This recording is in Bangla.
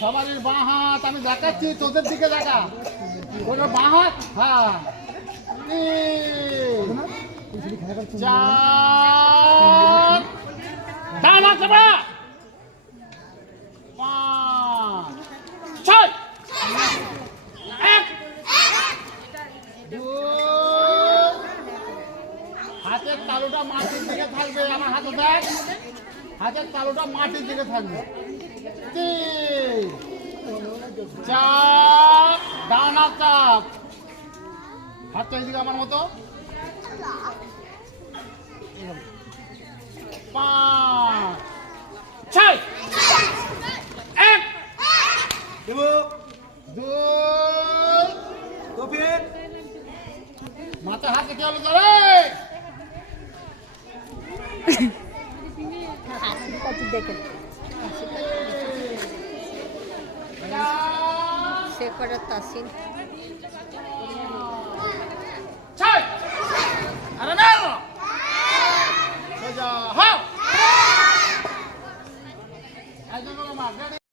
সবারই বাঁ হাত আমি দেখাচ্ছি, তোদের দিকে দেখা। ওটা বাঁ হাত, হ্যাঁ। 3 4 ডান হাত চাপা। 5 6 1 2। হাতের তালুটা মাটির দিকে থাকবে, আমার হাতে দেখ, হাতের তালুটা মাটির দিকে থাকবে। 3 4 ডান হাত চাপ, হাতটা এদিকে আমার মতো। 5 6 1 2 মাথা হাতে কি হলো তোরে? সে করে তাসিন